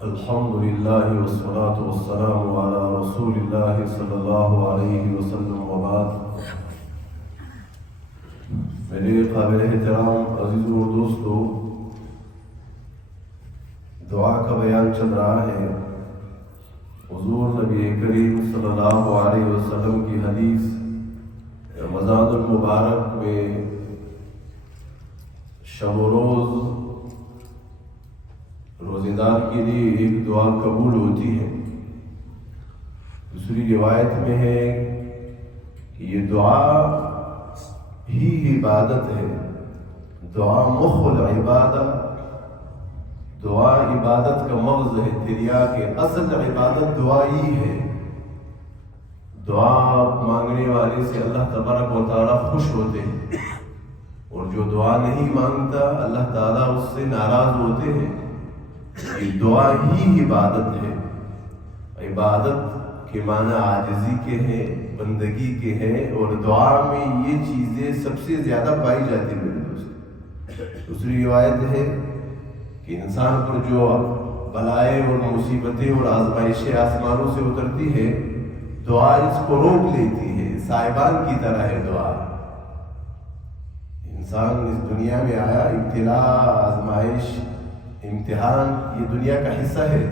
الحمد للہ والصلاة والسلام علی رسول اللہ صلی اللہ علیہ وسلم وبعد۔ میرے قابل احترام عزیزوں اور دوستو، دعا کا بیان چل رہا ہے۔ حضور نبی کریم صلی اللہ علیہ وسلم کی حدیث رمضان المبارک میں شب و روز روزے دار کے لیے ایک دعا قبول ہوتی ہے۔ دوسری روایت میں ہے کہ یہ دعا ہی عبادت ہے، دعا مخ العبادت، دعا عبادت کا مغز ہے، دریا کے اصل عبادت دعا ہی ہے۔ دعا مانگنے والے سے اللہ تبارک و تعالیٰ خوش ہوتے ہیں، اور جو دعا نہیں مانگتا اللہ تعالیٰ اس سے ناراض ہوتے ہیں۔ یہ دعا ہی عبادت ہے۔ عبادت کے معنی عاجزی کے ہیں، بندگی کے ہیں، اور دعا میں یہ چیزیں سب سے زیادہ پائی جاتی ہیں میرے دوست۔ دوسری روایت ہے کہ انسان پر جو بلائیں اور مصیبتیں اور آزمائشیں آسمانوں سے اترتی ہے، دعا اس کو روک لیتی ہے، صاحبان کی طرح ہے دعا۔ انسان اس دنیا میں آیا، ابتلا، آزمائش، امتحان یہ دنیا کا حصہ ہے۔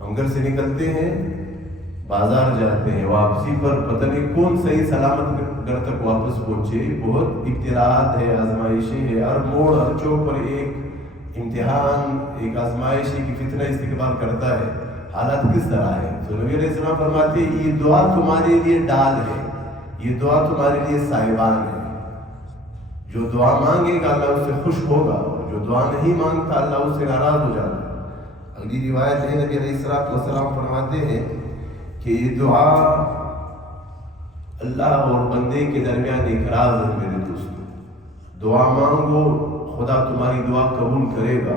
ہم گھر سے نکلتے ہیں، بازار جاتے ہیں، واپسی پر پتہ نہیں کون صحیح سلامت گھر تک واپس پہنچے۔ بہت ابتلاءات ہے، آزمائشیں ہے، ہر موڑ ہر چوک پر ایک امتحان، ایک آزمائش کی فتنہ استقبال کرتا ہے۔ حالات کس طرح ہے؟ تو نبی علیہ السلام فرماتے ہیں یہ دعا تمہارے لیے ڈال ہے، یہ دعا تمہارے لیے صاحبان ہے۔ جو دعا مانگے گا اللہ اس سے خوش ہوگا، جو دعا نہیں مانگتا اللہ اس سے ناراض ہو جاتا ہے۔ اگلی روایت ہے، نبی علیہ السلام فرماتے ہیں کہ یہ دعا اللہ اور بندے کے درمیان ایک راز ہے میرے دوستو۔ دعا مانگو، خدا تمہاری دعا قبول کرے گا۔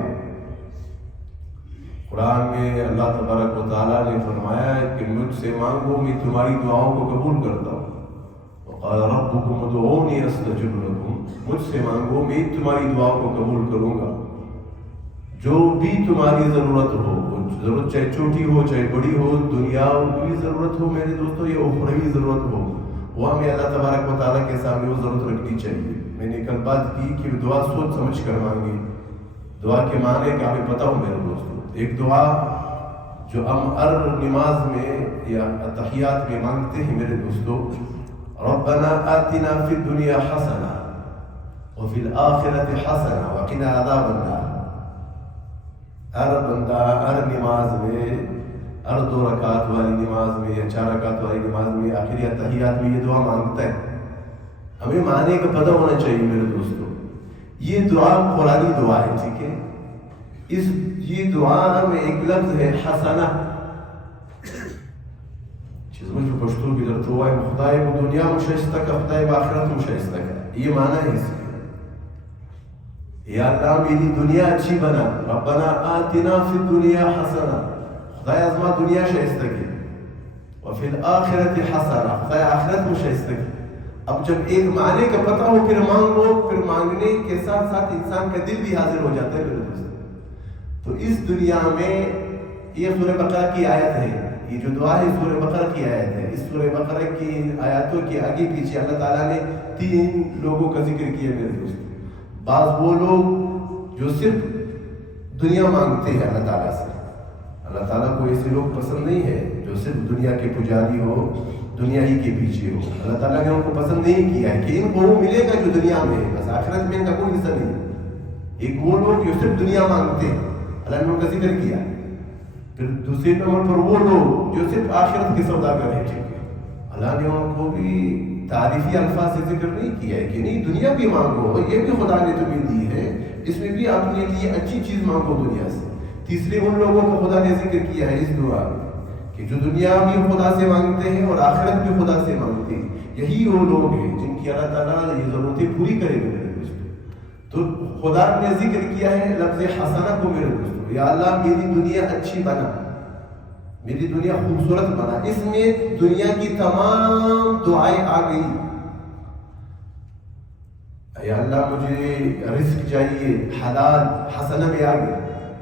قرآن میں اللہ تبارک و تعالیٰ نے فرمایا ہے کہ مجھ سے مانگو، میں تمہاری دعاؤں کو قبول کرتا ہوں۔ وقال ربکم ادعونی استجب لکم، مجھ سے مانگو، میں تمہاری دعا کو قبول کروں گا۔ جو بھی تمہاری ضرورت ہو، ضرورت چاہے چھوٹی ہو چاہے بڑی ہو، دنیاوی ضرورت ہو میرے دوستو یا اخروی ضرورت ہو، وہ ہمیں اللہ تبارک و تعالیٰ کے سامنے وہ ضرورت رکھنی چاہیے۔ میں نے کل بات کی کہ دعا سوچ سمجھ کر مانگے۔ دعا کے معنی کہ ہمیں پتہ ہو میرے دوستو۔ ایک دعا جو ہم ہر نماز میں یا تحیات میں مانگتے ہیں میرے دوستو، ربنا آتنا فی الدنیا حسنہ وفی الآخرۃ حسنہ وقنا عذاب النار۔ ہر بندہ ہر نماز میں، ہر 2 رکعت والی نماز میں یا 4 رکعت والی نماز میں، آخر یا تحیات میں یہ دعا مانگتا ہے۔ ہمیں معنی کا پتہ ہونا چاہیے میرے دوستو۔ یہ دعا قرآنی دعا ہے، ٹھیک ہے؟ یہ دعا میں ایک لفظ ہے حسنہ، چیزوں کو پشتو کی در تو ہے خدای وہ دنیا مشائستہ کا، خدای آخرت مشائستہ کا، یہ معنی ہے اس کا۔ یا اللہ میری دنیا اچھی بنا، ربنا آتنا فی الدنیا حسنہ، خدای ازما دنیا شائستہ کی، وفی الآخرت حسنہ، خدای آخرت مشائستہ کی۔ اب جب ایک معنی کا پتہ ہو پھر مانگو، پھر مانگنے کے ساتھ ساتھ انسان کا دل بھی حاضر ہو جاتا ہے میرے دوست۔ تو اس دنیا میں یہ سورہ بقرہ کی آیت ہے، یہ جو دعا ہے سورہ بقرہ کی آیت ہے۔ اس سورہ بقرہ کی آیاتوں کے آگے پیچھے اللہ تعالیٰ نے 3 لوگوں کا ذکر کیا میرے دوست۔ بعض وہ لوگ جو صرف دنیا مانگتے ہیں اللہ تعالیٰ سے، اللہ تعالیٰ کو ایسے لوگ پسند نہیں ہے جو صرف دنیا کے پجاری ہو، دنیا ہی کے پیچھے ہو۔ اللہ تعالیٰ نے ان کو پسند نہیں کیا ہے کہ ان کو وہ ملے گا جو دنیا میں ہے، بس آخرت میں ان کا کوئی حصہ نہیں ہے۔ ایک وہ لوگ جو صرف دنیا مانگتے ہیں، اللہ نے ان کا ذکر کیا۔ پھر دوسرے نمبر پر وہ لوگ جو صرف آخرت کے سوداگر ہیں، ٹھیک ہے؟ اللہ نے ان کو بھی تعریفی الفاظ سے ذکر نہیں کیا ہے کہ نہیں دنیا بھی مانگو، اور یہ بھی خدا نے تمہیں دی ہے، اس میں بھی اپنے لیے اچھی چیز مانگو دنیا سے۔ تیسرے ان لوگوں کو خدا نے ذکر کیا ہے اس دعا میں کہ جو دنیا بھی خدا سے مانگتے ہیں اور آخرت بھی خدا سے مانگتے ہیں، یہی وہ لوگ ہیں جن کی اللہ تعالیٰ یہ ضرورتیں پوری کرے گا میرے دوستوں۔ تو خدا نے ذکر کیا ہے لفظ حسنہ کو میرے دوستوں، یا اللہ میری دنیا اچھی بنا، میری دنیا خوبصورت بنا۔ اس میں دنیا کی تمام دعائیں آ گئی۔ یا اللہ مجھے رزق چاہیے، حلال حسنہ میں آ گئی۔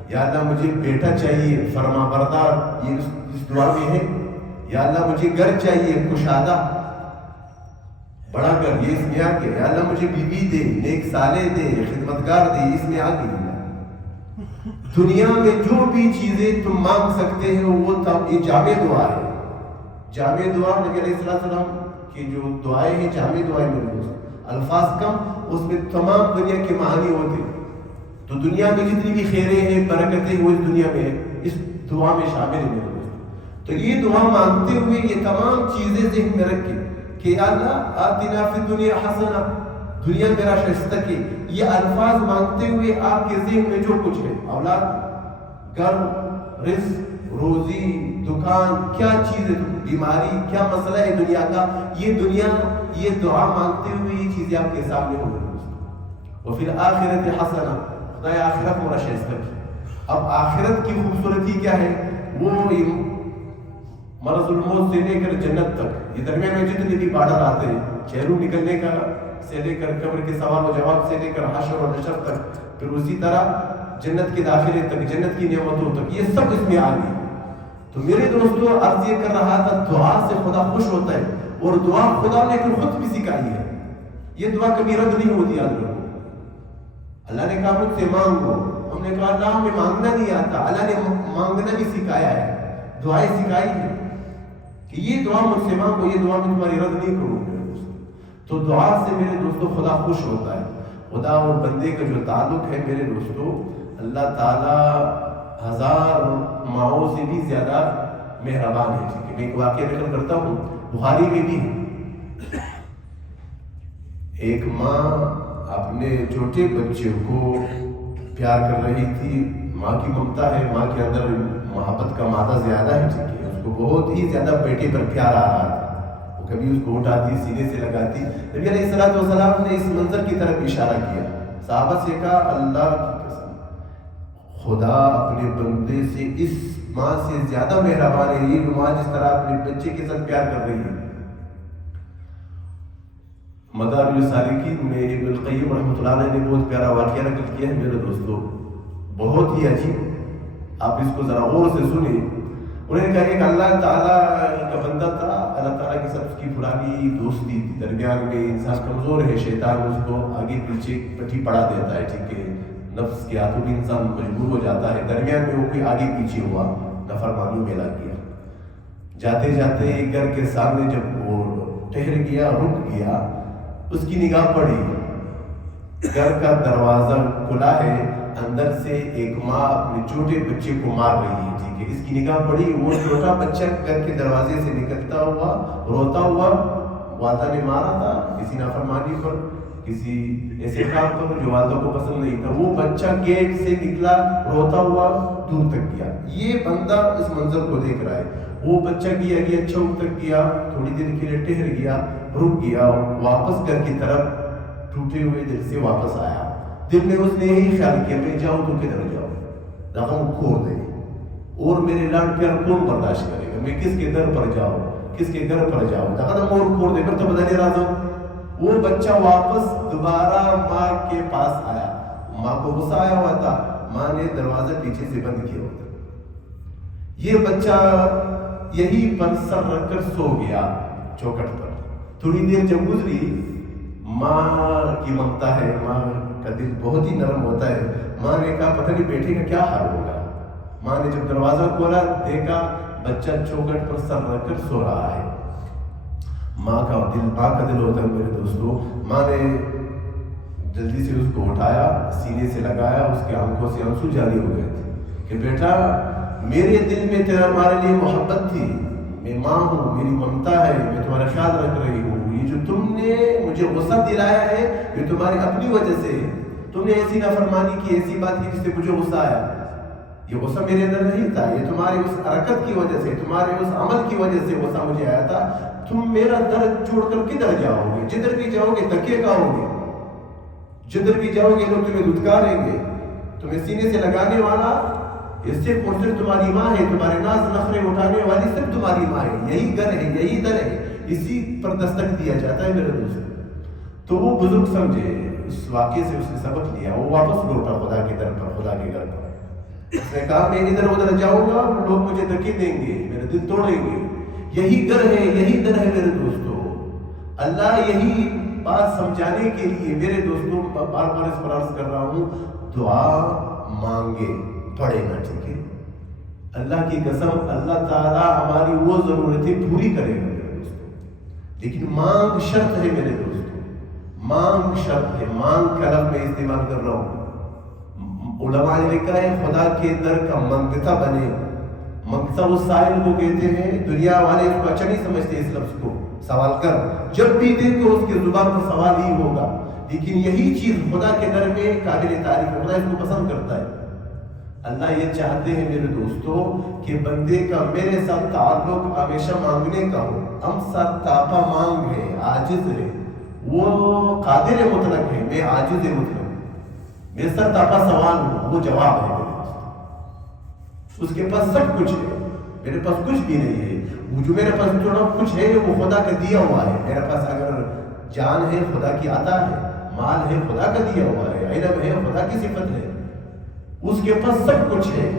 یا اللہ مجھے بیٹا چاہیے فرما بردار، یہ اس دعا میں ہے. یا اللہ مجھے گھر چاہیے کشادہ، بڑا گھر، یہ اس میں آ گیا. یا اللہ مجھے بیوی دے، نیک سالے دے، خدمتگار دے، اس میں آ گئی. دنیا میں جو بھی چیزیں تم مانگ سکتے ہو وہ یہ جامع دعا ہے. جامع دعا نبی علیہ السلام کی جو دعائیں ہیں جامع دعائیں میرے دوست، الفاظ کم، اس میں تمام دنیا کے معانی ہوتے. تو دنیا میں جتنی بھی خیریں ہیں برکتیں وہ اس دنیا میں اس دعا میں شامل ہیں میرے دوست. تو یہ دعا مانگتے ہوئے یہ تمام چیزیں ذہن میں رکھ کہ یا اللہ آتنا فی الدنیا حسنہ، دنیا میرا شائستہ کی. یہ الفاظ مانگتے ہوئے آپ کے ذہن میں جو کچھ ہے، اولاد، گھر، رزق، روزی، دکان، کیا چیز ہے، بیماری، کیا مسئلہ ہے دنیا کا، یہ دنیا، یہ دعا مانگتے ہوئے یہ چیزیں آپ کے سامنے ہو رہی ہیں. اور پھر آخرت حسنہ، خدای آخرت میرا شائستہ کی. اب آخرت کی خوبصورتی کیا ہے؟ وہ مرض الموت سے لے کر جنت تک، یہ درمیان میں جتنے بھی بارڈر آتے ہیں، چہرو نکلنے کا سے لے کر قبر کے سوال و جواب سے لے کر حشر و نشر تک، پھر اسی طرح جنت کے داخلے تک، جنت کی نعمتوں تک، یہ سب اس میں آ گئی. تو میرے دوستو عرض یہ کر رہا تھا دعا سے خدا خوش ہوتا ہے، اور دعا خدا نے خود بھی سکھائی ہے. یہ دعا کبھی رد نہیں ہوتی. یاد رکھو اللہ نے کہا مجھ سے مانگو، ہم نے کہا اللہ ہمیں مانگنا نہیں آتا. اللہ نے مانگنا بھی سکھایا ہے، دعائیں سکھائی ہے کہ یہ دعا مجھ سے مانگو، یہ دعا میں تمہاری رد نہیں کروں گا. تو دعا سے میرے دوستو خدا خوش ہوتا ہے. خدا اور بندے کا جو تعلق ہے میرے دوستو، اللہ تعالیٰ 1000 ماؤں سے بھی زیادہ مہربان ہے. ٹھیک ہے، میں ایک واقعہ نقل کرتا ہوں، بخاری میں بھی ہے. ایک ماں اپنے چھوٹے بچے کو پیار کر رہی تھی. ماں کی ممتا ہے، ماں کے اندر محبت کا مادہ زیادہ ہے. ٹھیک ہے، اس کو بہت ہی زیادہ بیٹے پر پیار آ رہا تھا. وہ کبھی اس کو اٹھاتی، سینے سے لگاتی. نبی علیہ السلام نے اس منظر کی طرف اشارہ کیا. صحابہ سے کہا اللہ کی قسم خدا اپنے بندے سے اس ماں سے زیادہ مہربان ہے، یہ ماں جس طرح اپنے بچے کے ساتھ پیار کر رہی ہے. مدارج السالکین میں ابن القیم رحمۃ اللہ علیہ نے بہت پیارا واقعہ نقل کیا ہے میرے دوستو، بہت ہی عجیب. آپ اس کو ذرا غور سے سنیں. انہوں نے کہا ایک اللہ تعالیٰ کا بندہ تھا، اللہ تعالیٰ کے ساتھ اس کی پرانی دوستی تھی. درمیان میں انسان کمزور ہے، شیطان اس کو آگے پیچھے پٹی پڑا دیتا ہے. ٹھیک ہے، نفس کے ہاتھوں بھی انسان مجبور ہو جاتا ہے. درمیان میں وہ کوئی آگے پیچھے ہوا، نافرمانیوں میں لگ گیا. جاتے جاتے ایک گھر کے سامنے جب وہ ٹھہر گیا، رک گیا، اس کی نگاہ پڑی، گھر کا دروازہ کھلا ہے، اندر سے ایک ماں اپنے چھوٹے بچے کو مار رہی ہے. ٹھیک ہے، اس کی نگاہ پڑی، وہ چھوٹا بچہ گھر کے دروازے سے نکلتا ہوا روتا ہوا، والدہ نے مارا تھا کسی نافرمانی پر، کسی ایسے کام پر جو والدہ کو پسند نہیں تھا. وہ بچہ گیٹ سے نکلا روتا ہوا دور تک گیا. یہ بندہ اس منظر کو دیکھ رہا ہے. وہ بچہ گیا چوک تک گیا، تھوڑی دیر کے لیے ٹھہر گیا، رک گیا، واپس گھر کی طرف ٹوٹے ہوئے دل سے واپس آیا. دل میں اس نے یہی خیال کیا میں جاؤں تو کدھر جاؤں، رقم کھو دے، اور میرے لاڈ پیار کون برداشت کرے گا، میں کس کے در پر جاؤں، کس کے گھر پر جاؤں، رقم اور کھو دے کر تو بتا نہیں رہا تھا. وہ بچہ واپس دوبارہ ماں کے پاس آیا. ماں کو غصہ آیا ہوا تھا، ماں نے دروازہ پیچھے سے بند کیا ہوتا. یہ بچہ یہی پر سر رکھ کر سو گیا چوکٹ پر. تھوڑی دیر جب گزری، ماں کی ممتا ہے، ماں کا دل بہت ہی نرم ہوتا ہے. ماں نے کہا پتہ نہیں بیٹے کا کیا حال ہوگا. ماں نے جب دروازہ کھولا دیکھا بچہ چوکٹ پر سر رکھ کر سو رہا ہے. ماں کا دل ہوتا ہے میرے دوستو. ماں نے جلدی سے اس کو اٹھایا، سینے سے لگایا، اس کے آنکھوں سے آنسو جاری ہو گئے تھے کہ بیٹا میرے دل میں تمہارے لیے محبت تھی، میں ماں ہوں، میری ممتا ہے، میں تمہارا خیال رکھ رہی ہوں. یہ جو تم نے مجھے غصہ دلایا ہے یہ تمہاری اپنی وجہ سے ہے. تم نے ایسی نافرمانی کی، ایسی بات کی جس سے مجھے غصہ آیا. یہ غصہ میرے اندر نہیں تھا، یہ تمہاری اس حرکت کی وجہ سے، تمہارے اس عمل کی وجہ سے غصہ مجھے آیا تھا. تم میرا درد چھوڑ کر کدھر جاؤ گے؟ جدھر بھی جاؤ گے تکیے کھاؤ گے، جدھر بھی جاؤ گے لوگ تمہیں دھتکاریں گے. تمہیں سینے سے لگانے والا اس سے صرف تمہاری ماں ہے، تمہارے ناز نخرے اٹھانے والی صرف تمہاری ماں ہے. یہی گھر ہے، یہی در ہے، اسی پر دستک دیا جاتا ہے میرے دوست. تو وہ بزرگ سمجھے، اس واقعے سے اس نے سبق لیا، وہ واپس لوٹا خدا کے در پر، خدا کے گھر پر. اس نے کہا میں ادھر ادھر جاؤں گا لوگ مجھے دھکے دیں گے، میرے دل توڑیں گے. یہی ڈر ہے، یہی ڈر ہے میرے دوستوں. اللہ یہی بات سمجھانے کے لیے میرے دوستوں بار بار اس پر عرض کر رہا ہوں، دعا مانگے پڑے نا. ٹھیک ہے، اللہ کی قسم اللہ تعالیٰ ہماری وہ ضرورتیں پوری کرے گا میرے دوستوں، لیکن مانگ شرط ہے میرے دوستوں. مانگ شرط ہے. مانگ کا لفظ میں استعمال کر رہا ہوں. علماء نے لکھا ہے خدا کے در کا منگتا بنے. منگتا اس سائل کو کہتے ہیں. دنیا والے اس کو اچھا نہیں سمجھتے اس لفظ کو. سوال کر، جب بھی دیکھو اس کے زبان پر سوال ہی ہوگا، لیکن یہی چیز خدا کے در میں قابل تعریف ہے. خدا اس کو پسند کرتا ہے. اللہ یہ چاہتے ہیں میرے دوستوں کہ بندے کا میرے ساتھ تعلق ہمیشہ مانگنے کا ہو. ہم ساتھ تاپا مانگ ہے، عاجز ہے. وہ قادر مطلق ہے، میں عاجز مطلق. میرے ساتھ تاپا سوال ہو، وہ جواب ہے میرے دوست. اس کے پاس سب کچھ ہے، میرے پاس کچھ بھی نہیں ہے. وہ جو میرے پاس تھوڑا کچھ ہے وہ خدا کا دیا ہوا ہے. میرے پاس اگر جان ہے خدا کی عطا ہے، مال ہے خدا کا دیا ہوا ہے، علم ہے خدا کی صفت ہے. اس کے پاس سب کچھ ہے.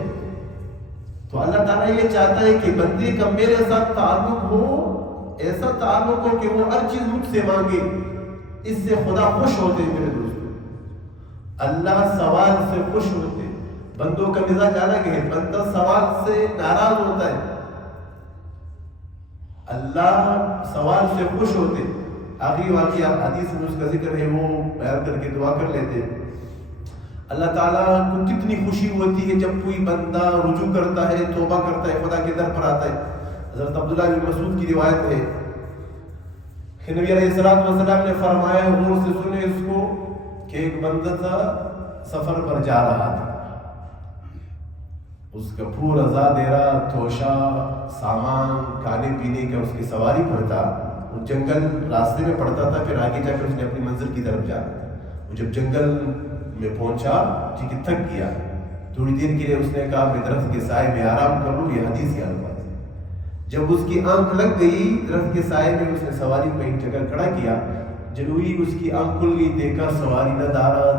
تو اللہ تعالیٰ یہ چاہتا ہے کہ بندے کا میرے ساتھ تعلق ہو، ایسا تعلق ہو کہ وہ ہر چیز مجھ سے مانگے. اس سے خدا خوش ہوتے ہیں میرے دوستوں. اللہ سوال سے خوش ہوتے. بندوں کا مزاج الگ ہے، بندہ سوال سے ناراض ہوتا ہے، اللہ سوال سے خوش ہوتے. آخری واقعہ حدیث میں اس کا ذکر ہے، وہ بیان کر کے دعا کر لیتے. اللہ تعالیٰ کو کتنی خوشی ہوتی ہے جب کوئی بندہ رجوع کرتا ہے، توبہ کرتا ہے، خدا کے در پر آتا ہے. حضرت عبداللہ بن مسعود کی روایت ہے کہ نبی علیہ السلام نے فرمایا، غور سے سنے اس کو، کہ ایک بندہ تھا سفر پر جا رہا تھا. اس کا پورا زادیرا توشہ سامان کھانے پینے کا اس کی سواری پر تھا. وہ جنگل راستے میں پڑتا تھا، پھر آگے جا کر اس نے اپنی منزل کی طرف جانا تھا. وہ جب جنگل میں پہنچا ٹھیک ہے، تھک گیا. تھوڑی دیر کے لیے اس نے کہا میں درخت کے سائے میں آرام کر لوں. یہ حدیث کے الفاظ ہے. جب اس کی آنکھ لگ گئی درخت کے سائے میں، اس نے سواری کو ایک جگہ کھڑا کیا. جلوی اس کی آنکھ کھل گئی، دیکھا سواری نہ دارا،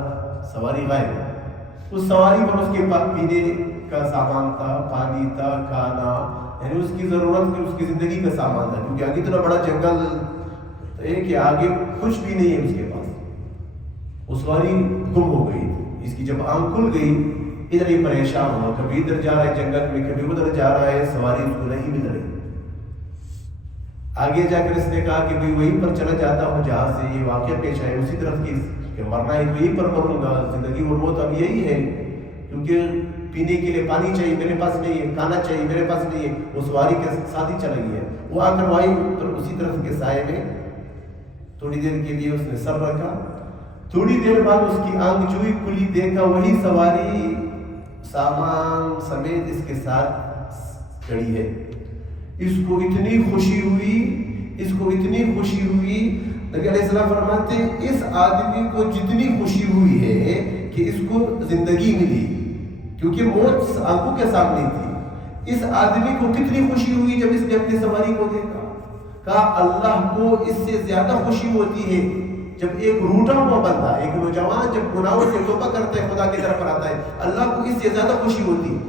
سواری غائب. اس سواری پر اس کے پینے کا سامان تھا، پانی تھا، کھانا، یعنی اس کی ضرورت کی، اس کی زندگی کا سامان تھا. کیونکہ آگے اتنا بڑا جنگل ہے کہ آگے کچھ بھی نہیں ہے اس کے پاس. وہ سواری گم ہو گئی. اس کی جب آنکھ کھل گئی، ادھر ہی پریشان ہوا، کبھی ادھر جا رہا ہے جنگل میں، کبھی ادھر جا رہا ہے، سواری اس کو نہیں مل رہی. آگے جا کر اس نے کہا کہ بھئی وہیں پر چلا جاتا ہوں جہاں سے یہ واقعہ پیش آئے، اسی طرف کی کہ مرنا ہے تو یہیں پر مروں گا. زندگی اور موت اب یہی ہے، کیونکہ پینے کے لیے پانی چاہیے، میرے پاس نہیں ہے، کھانا چاہیے، میرے پاس نہیں ہے. وہ سواری کے ساتھ ہی چلا گیا. وہ آ کر وہیں اسی طرف کے سائے میں تھوڑی دیر کے لیے اس نے سر رکھا. تھوڑی دیر بعد اس کی آنکھ جو ہی کھلی، دیکھا وہی سواری سامان سمیت اس کے ساتھ کھڑی ہے. اس کو اتنی خوشی ہوئی، اس کو اتنی خوشی ہوئی. نبی علیہ السلام فرماتے ہیں اس آدمی کو جتنی خوشی ہوئی ہے کہ اس کو زندگی ملی، کیونکہ موت آنکھوں کے سامنے تھی. اس آدمی کو کتنی خوشی ہوئی جب اس نے اپنی سواری کو دیکھا. کہا اللہ کو اس سے زیادہ خوشی ہوتی ہے جب ایک روٹا ہوا بندہ، ایک نوجوان جب گناہوں سے توبہ کرتا ہے، خدا کی طرف آتا ہے، اللہ کو اس سے زیادہ خوشی ہوتی ہے.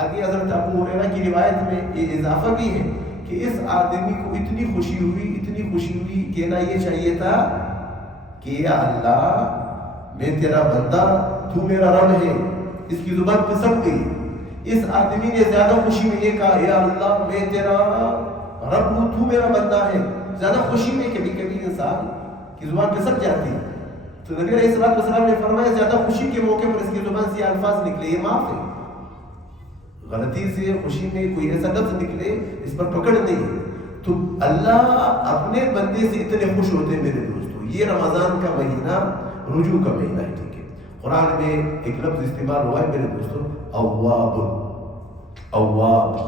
آگے حضرت ابو ہریرہ کی روایت میں یہ اضافہ بھی ہے کہ اس آدمی کو اتنی خوشی ہوئی، اتنی خوشی ہوئی، کہنا یہ چاہیے تھا کہ یا اللہ میں تیرا بندہ، تو میرا رب ہے. اس کی زبان پھسل گئی. اس آدمی نے زیادہ خوشی میں یہ کہا یا اللہ میں تیرا رب ہوں، تو میرا بندہ ہے. زیادہ خوشی میں کبھی کبھی انسان کی زبان پھسل جاتی ہے. تو نبی علیہ السلام نے فرمایا زیادہ خوشی کے موقع پر اس کی زبان سے الفاظ نکلے، یہ معاف ہے. غلطی سے خوشی میں کوئی ایسا لفظ نکلے، اس پر پکڑ نہیں ہے. تو اللہ اپنے بندے سے اتنے خوش ہوتے ہیں میرے دوستو. یہ رمضان کا مہینہ رجوع کا مہینہ ہے. ٹھیک ہے، قرآن میں ایک لفظ استعمال ہوا ہے میرے دوستو، اواب. اواب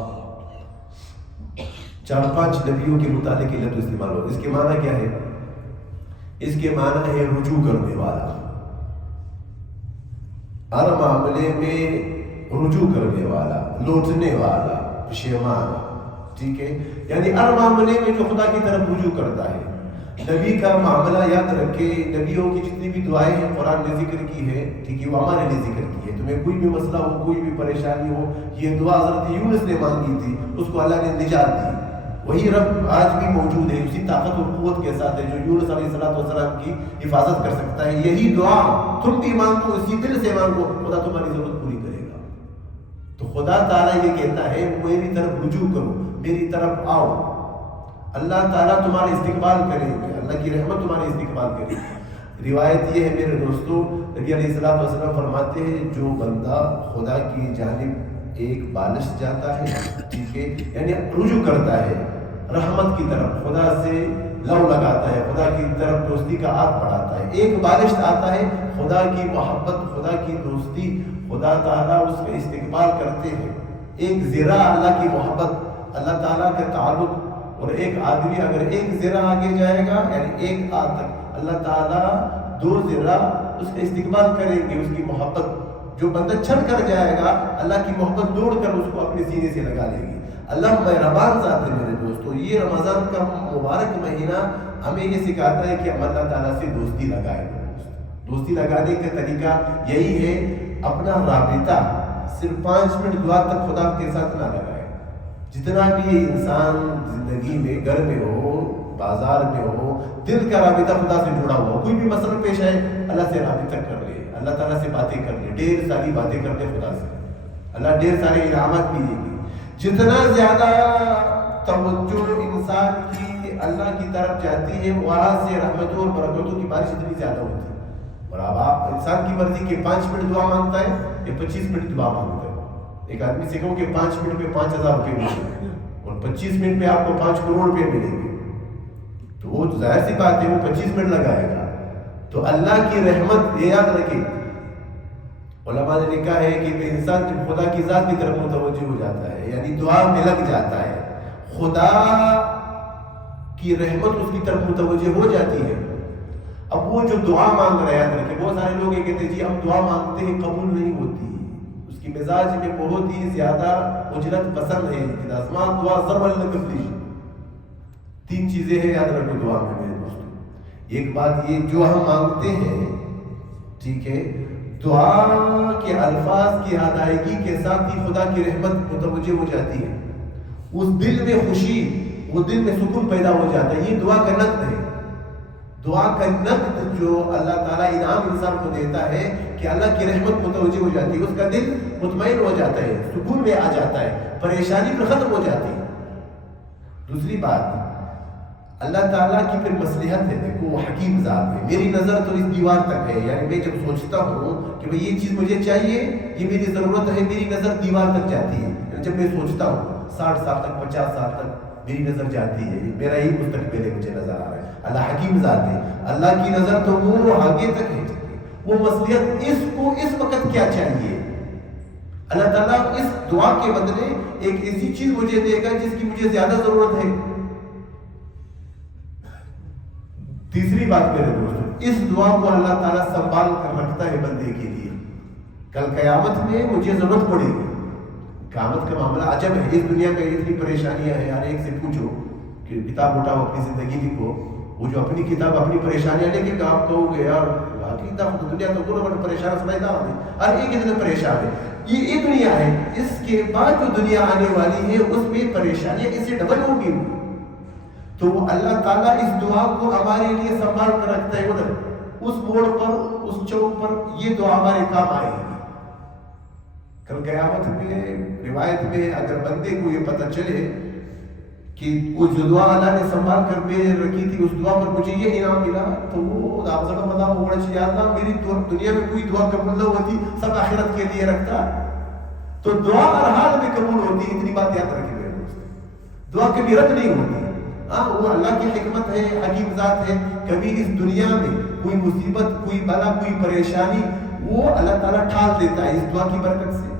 4-5 نبیوں کے متعلق یہ لفظ استعمال ہوا. اس کے معنی کیا ہے؟ اس کے معنی ہے رجوع کرنے والا، ہر معاملے میں رجوع کرنے والا، لوٹنے والا، پشیمان. ٹھیک ہے، یعنی ہر معاملے میں جو خدا کی طرف رجوع کرتا ہے، نبی کا معاملہ یاد رکھے، نبیوں کی جتنی بھی دعائیں ہیں قرآن نے ذکر کی ہے، ٹھیک ہے، وہ ہمارے لیے ذکر کی ہے۔ تمہیں کوئی بھی مسئلہ ہو، کوئی بھی پریشانی ہو، یہ دعا حضرت یونس نے مانگی تھی، اس کو اللہ نے نجات دی۔ وہی رب آج بھی موجود ہے، اسی طاقت اور قوت کے ساتھ ہے جو یونس علیہ السلام کی حفاظت کر سکتا ہے۔ یہی دعا تم بھی مانگو، اسی دل سے مانگو، خدا تمہاری ضرورت پوری کرے گا۔ تو خدا تعالیٰ یہ کہتا ہے میری طرف رجوع کرو، میری طرف آؤ، اللہ تعالیٰ تمہارا استقبال کریں گے، اللہ کی رحمت تمہارے استقبال کرے گی۔ روایت یہ ہے میرے دوستو، نبی علیہ السلام فرماتے ہیں جو بندہ خدا کی جانب ایک بالش جاتا ہے، ٹھیک ہے، یعنی رجوع کرتا ہے رحمت کی طرف، خدا سے لو لگاتا ہے، خدا کی طرف دوستی کا ہاتھ بڑھاتا ہے، ایک بالش آتا ہے، خدا کی محبت، خدا کی دوستی، خدا تعالیٰ اس کا استقبال کرتے ہیں۔ ایک ذرا اللہ کی محبت، اللہ تعالیٰ کا تعلق، اور ایک آدمی اگر ایک ذرا آگے جائے گا، یعنی ایک آدھ تک، اللہ تعالیٰ 2 ذرا اس کا استقبال کریں گے، اس کی محبت۔ جو بندہ چھٹ کر جائے گا، اللہ کی محبت دوڑ کر اس کو اپنے سینے سے لگا لے گی۔ اللہ مہربان ذات ہے میرے دوستو۔ یہ رمضان کا مبارک مہینہ ہمیں یہ سکھاتا ہے کہ ہم اللہ تعالیٰ سے دوستی لگائیں۔ دوستی لگانے کا طریقہ یہی ہے، اپنا رابطہ صرف 5 منٹ دعا تک خدا کے ساتھ نہ لگائے۔ جتنا بھی انسان زندگی میں، گھر میں ہو، بازار میں ہو، دل کا رابطہ خدا سے جڑا ہوا، کوئی بھی مسئلہ پیش آئے اللہ سے رابطہ کر لے، اللہ تعالیٰ سے باتیں کر لے، ڈھیر ساری باتیں کر لے خدا سے، اللہ ڈھیر سارے انعامات بھی دے گی۔ جتنا زیادہ توجہ انسان کی اللہ کی طرف جاتی ہے، وہاں سے رحمتوں اور برکتوں کی بارش اتنی زیادہ ہوتی ہے۔ اور اب آپ انسان کی مرضی کہ 5 منٹ دعا مانگتا ہے یا 25 منٹ دعا مانگتا ہے۔ ایک آدمی سے کہو کہ 5 منٹ میں 5000 روپے ملیں گے اور 25 منٹ میں آپ کو 5 کروڑ روپے ملیں گے، تو وہ ظاہر سی بات ہے وہ 25 منٹ لگائے گا۔ تو اللہ کی رحمت، یہ یاد رکھیں، علماء نے لکھا ہے کہ انسان جب خدا کی ذات کی طرف متوجہ ہو جاتا ہے، یعنی دعا میں لگ جاتا ہے، خدا کی رحمت اس کی طرف متوجہ ہو جاتی ہے۔ اب وہ جو دعا مانگ رہے ہیں، کہ بہت سارے لوگ یہ کہتے ہیں جی ہم دعا مانگتے ہیں قبول نہیں ہوتی، اس کی مزاج میں بہت ہی زیادہ اجرت پسند ہے، لازمات دعا ضرور لگتی۔ 3 چیزیں ہیں یاد رکھو دعا میں میرے دوستوں۔ ایک بات یہ جو ہم مانگتے ہیں، ٹھیک ہے، دعا کے الفاظ کی ادائیگی کے ساتھ ہی خدا کی رحمت متوجہ ہو جاتی ہے، اس دل میں خوشی، وہ دل میں سکون پیدا ہو جاتا ہے۔ یہ دعا کا نقد ہے، دعا کا نقد جو اللہ تعالیٰ انعام انسان کو دیتا ہے کہ اللہ کی رحمت متوجہ ہو جاتی ہے، اس کا دل مطمئن ہو جاتا ہے، سکون میں آ جاتا ہے، پریشانی پھر ختم ہو جاتی ہے۔ دوسری بات، اللہ تعالیٰ کی پھر مصلحت ہے، دیکھو وہ حکیم ذات ہے۔ میری نظر تو اس دیوار تک ہے، یعنی میں جب سوچتا ہوں کہ بھئی یہ چیز مجھے چاہیے، یہ میری ضرورت ہے، میری نظر دیوار تک جاتی ہے۔ یعنی جب میں سوچتا ہوں 60 سال تک، 50 سال تک میری نظر جاتی ہے، میرا یہی مستقبل ہے، مجھے نظر آ رہا ہے۔ اللہ حکیم ذات ہے، اللہ کی نظر تو وہ آگے تک ہے، وہ مصلحت اس کو اس وقت کیا چاہیے۔ اللہ تعالیٰ اس دعا کے بدلے ایک ایسی چیز مجھے دے گا جس کی مجھے زیادہ ضرورت ہے۔ تیسری بات میرے دوستوں، اس دعا کو اللہ تعالیٰ سنبھال کر رکھتا ہے بندے کے لیے، کل قیامت میں مجھے ضرورت پڑے گی۔ قیامت کا معاملہ عجب ہے، اس دنیا میں اتنی پریشانیاں ہیں، یار ایک سے پوچھو کہ کتاب اٹھاؤ اپنی زندگی لکھو، وہ جو اپنی کتاب اپنی پریشانیاں لے کے آپ کہو گے یار دنیا تو پورا بڑا پریشان سمجھتا ہوں، ہر ایک اتنا پریشان ہے، یہ دنیا ہے، اس کے بعد جو دنیا آنے والی ہے اس میں پریشانیاں اس سے ڈبل ہوگی۔ تو وہ اللہ تعالیٰ اس دعا کو ہمارے لیے سنبھال کر رکھتا ہے، ادھر اس موڑ پر، اس چوک پر یہ دعا ہمارے کام آئے گی۔ کل قیامت میں روایت میں اگر بندے کو یہ پتہ چلے کہ وہ جو دعا اللہ نے سنبھال کر میرے رکھی تھی، اس دعا پر مجھے یہ انعام ملا، تو وہ آپ سب بتا ہوگا کہ یا اللہ میری دنیا میں کوئی دعا قبول نہ ہوتی، سب آخرت کے لیے رکھتا۔ تو دعا ہر حال میں قبول ہوتی، اتنی بات یاد رکھیں میرے دوست، دعا کبھی رد نہیں ہوتی۔ ہاں وہ اللہ کی حکمت ہے، حکیم ذات ہے، کبھی اس دنیا میں کوئی مصیبت، کوئی بلا، کوئی پریشانی وہ اللہ تعالیٰ ٹال دیتا ہے اس دعا کی برکت سے۔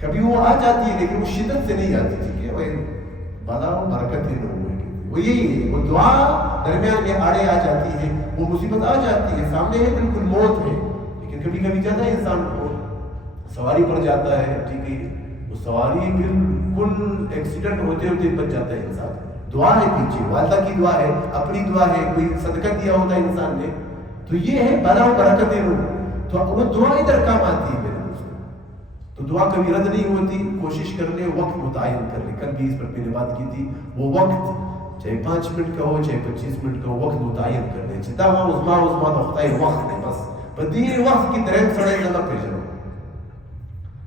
کبھی وہ آ جاتی ہے لیکن وہ شدت سے نہیں آتی، ٹھیک ہے، وہ بلا و برکت ہی نہ ہوئے، وہ یہی ہے، وہ دعا درمیان میں آڑے آ جاتی ہے، وہ مصیبت آ جاتی ہے، سامنے ہے بالکل موت ہے، لیکن کبھی کبھی جاتا ہے انسان کو سواری پر جاتا ہے، ٹھیک ہے، وہ سواری بالکل ایکسیڈنٹ ہوتے ہوتے بچ جاتا ہے انسان، دعا ہے پیچھے، والدہ کی دعا ہے، اپنی دعا ہے، کوئی صدقہ دیا ہوتا ہے انسان نے، تو یہ ہے بلا و برکت روح. تو وہ دعا ادھر کام آتی ہے میرے دوستوں. تو دعا کبھی رد نہیں ہوتی. کوشش کر لے وقت متعین کر لے. کل بھی اس پر میں نے بات کی تھی. وہ وقت چاہے 5 منٹ کا ہو چاہے 25 منٹ کا ہو، وقت متعین کر لے. چتا ہوا عظما دختائی وقت ہے بس بدیر وقت کی طرح سڑے زیادہ پیش رہو.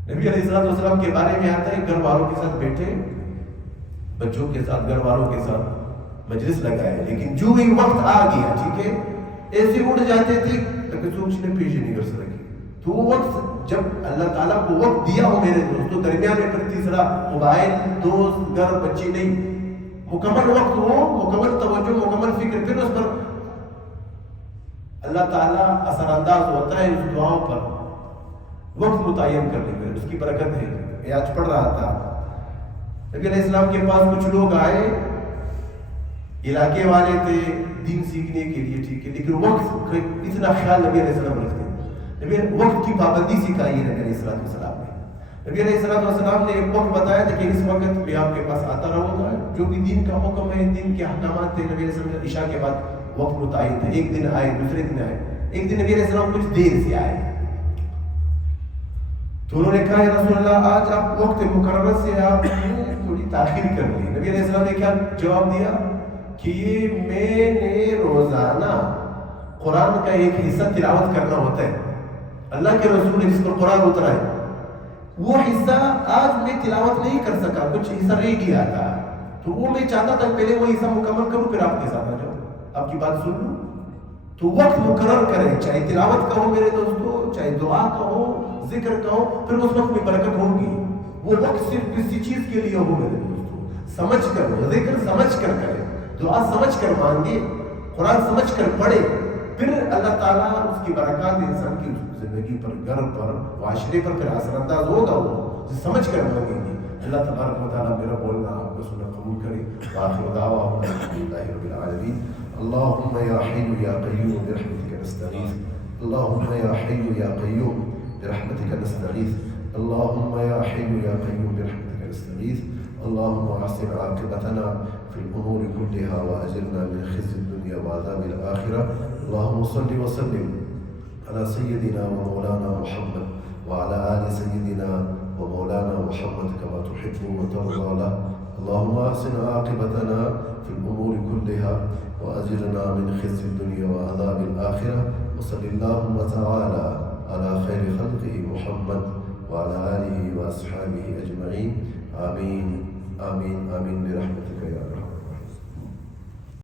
نبی علیہ السلام کے بارے میں آتا ہے گھر والوں کے ساتھ بیٹھے، بچوں کے ساتھ گھر والوں کے ساتھ مجلس لگائے، لیکن جو ہی وقت آ گیا ٹھیک ہے ایسے اٹھ جاتے تھے تاکہ سوچنے پیش نہیں کر سکے. تو وہ وقت جب اللہ تعالیٰ کو وقت دیا ہو میرے دوستوں، درمیان میں پھر تیسرا موبائل، دوست، گھر، بچے نہیں، مکمل وقت ہو، مکمل توجہ، مکمل فکر، پھر اس پر اللہ تعالیٰ اثر انداز ہوتا ہے اس دعاؤں پر. وقت متعین کر لیں، اس کی برکت ہے. میں آج پڑھ رہا تھا نبی علیہ السلام کے پاس کچھ لوگ آئے، علاقے والے تھے دین سیکھنے کے لیے ٹھیک ہے، لیکن وقت اتنا خیال نبی علیہ السلام رکھتے. نبی وقت کی پابندی سکھائی ہے نبی علیہ السلام نے. نبی علیہ السلام نے ایک وقت بتایا تھا کہ اس وقت میں آپ کے پاس آتا رہوں گا. جو بھی دین کا حکم ہے، دین کے احکامات تھے، نبی علیہ السلام نے عشاء کے بعد وقت متعین تھا. ایک دن آئے، دوسرے دن آئے. ایک دن نبی علیہ السلام کچھ دیر سے آئے تو انہوں نے کہا یا رسول اللہ آج آپ وقت مقررہ سے آپ تھوڑی تاخیر کر لی. نبی علیہ السلام نے کیا جواب دیا کہ یہ میں نے روزانہ قرآن کا ایک حصہ تلاوت کرنا ہوتا ہے. اللہ کے رسول نے جس پر قرآن اترا ہے وہ حصہ آج میں تلاوت نہیں کر سکا، کچھ حصہ رہ گیا تھا، تو وہ میں چاہتا تھا پہلے وہ حصہ مکمل کروں پھر آپ کے ساتھ آ جاؤں، آپ کی بات سن لوں. تو وقت مقرر کریں، چاہے تلاوت کا ہو میرے دوستو، چاہے دعا کا ہو، ذکر کا ہو، پھر اس وقت میں برکت ہوگی. وہ وقت صرف کسی چیز کے لیے ہو میرے دوستو. سمجھ کر ہو، ذکر سمجھ کر کرے، دعا سمجھ کر مانگے، قرآن سمجھ کر پڑھے، پھر اللہ تعالیٰ اس کی برکات انسان کی زندگی پر، گھر پر، معاشرے پر پھر اثر انداز ہوگا. وہ سمجھ کر مانگیں گے. اللہ تبارک و تعالیٰ میرا بولنا آپ کو سننا قبول کرے. وآخر دعوانا الحمدللہ رب العالمین. اللهم يا حي يا قيوم برحمتك نستغيث. اللهم يا حي يا قيوم برحمتك نستغيث. اللهم يا حي يا قيوم برحمتك نستغيث. اللهم احسن عاقبتنا في الامور كلها واجرنا من خزي الدنيا وعذاب الاخره. اللهم صل وسلم على سيدنا ومولانا محمد وعلى آل سيدنا ومولانا محمد كما تحب وترضى له. اللهم احسن عاقبتنا في الامور كلها وأجرنا من خزي الدنيا وعذاب الآخرة. وصل اللهم تعالى على خير خلقه محمد وعلى آله وأصحابه أجمعين. آمين آمين آمين برحمتك يا رب.